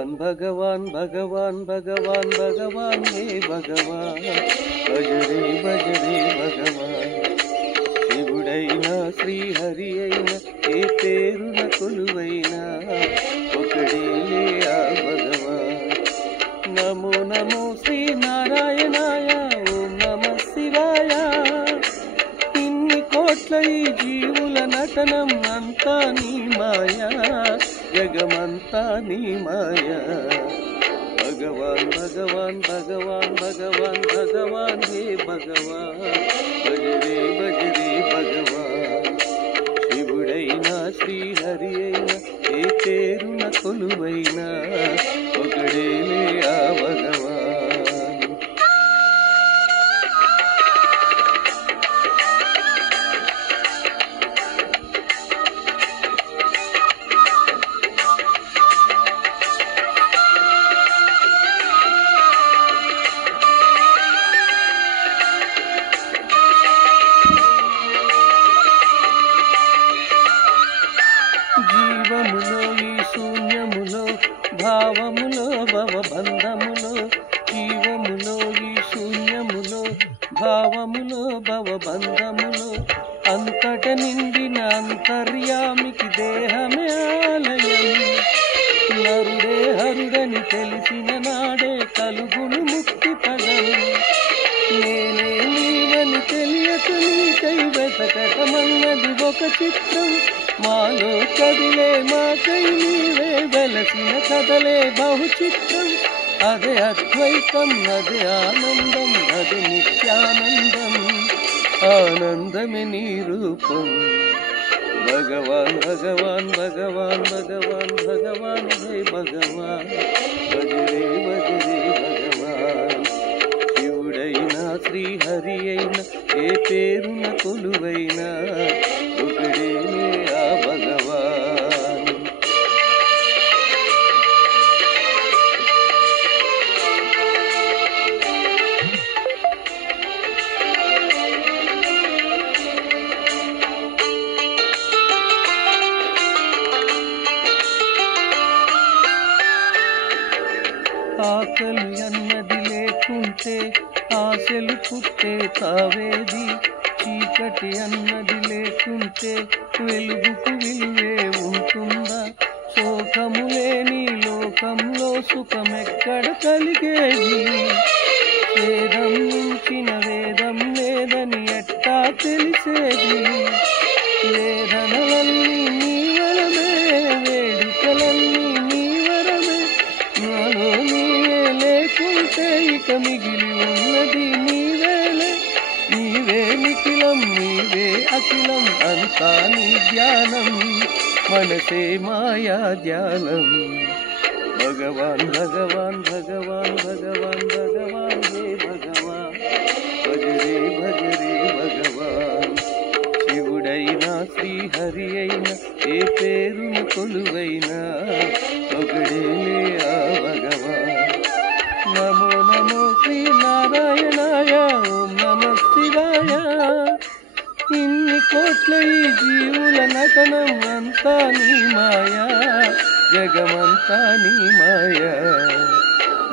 भगवान भगवान भगवान भगवान भगवान हे भगवान भजरे भजरे भगवान शिवुडैना श्रीहरि అయిన ఏ పేరున కొలువైనా ఒకడేలే ఆ భగవాన్ నమో నమో శ్రీ నారాయణాయ ఓం నమః శివాయ ఇన్ని కోట్ల ఈ జీవుల నటనం అంతా నీ మాయా जगमंता नी माया भगवान भगवान भगवान भगवान भगवान हे भगवान भजरे भजरे भगवान शिवुडैना श्रीहरि అయిన ఏ పేరున కొలువైనా ఒకడేలే ఆ భగవాన్ జీవములో ఈ శూన్యములో భావములో భవబంధములో జీవములో ఈ శూన్యములో భావములో భవబంధములో అంతట నిండిన అంతర్యామికి దేహమే ఆలయం నరుడే హరుడని తెలిసిన నాడే కలుగును ముక్తి పదం నేనే నీవని తెలియక నీకై వెతకటమన్నది ఒక చిత్రం మాలో కదిలే మాకై నీవే వెలసిన కదలే బహుచిత్రం అదే అద్వైతం అదే ఆనందం అదే నిత్యానందం ఆనందమే నీ రూపం భగవాన్ భగవాన్ భగవాన్ భగవాన్ భగవాన్ హే భగవాన్ భజరే భజరే భగవాన్ శివుడైనా శ్రీహరి అయిన ఏ పేరున కొలువైనా ఒకడేలే ఆ భగవాన్ ఆకలి అన్నది లేకుంటే ఆశలు పుట్టే తావేది చీకటి అన్నది లేకుంటే వెలుగుకు విలువే ఉంటుందా శోకము లేని లోకంలో సుఖమెక్కడ కలిగేది వేదం మించిన వేదం లేదని ఎట్టా తెలిసేది వేదనలన్నీ నీ వరమే వేడుకలన్నీ నీ వరమే నాలో నీవే లేకుంటే ఇక మిగిలి ఉన్నది నీవేలే నీవే నిఖిలం నీవే అఖిలం అంతా నీ ధ్యానం మనసే మాయా ధ్యానం భగవాన్ భగవాన్ భగవాన్ భగవాన్ భగవాన్ హే భగవాన్ భజరే భజరే భగవాన్ శివుడైనా శ్రీహరి అయిన ఏ పేరున కొలువైనా ఒకడేలే ఆ భగవాన్ నమో నమో శ్రీ నారాయణాయ ఓం నమః శివాయ ఇన్ని కోట్ల ఈ జీవుల నటనం అంతా నీ మాయా జగమంతా నీ మాయా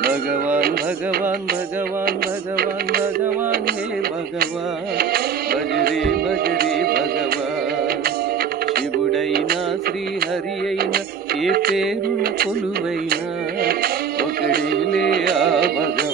భగవాన్ భగవాన్ భగవాన్ భగవాన్ భగవాన్ హే భగవాన్ భజరే భజరే భగవాన్ శివుడైనా శ్రీహరి అయిన ఏ పేరున కొలువైనా ఒకడేలే ఆ భగవాన్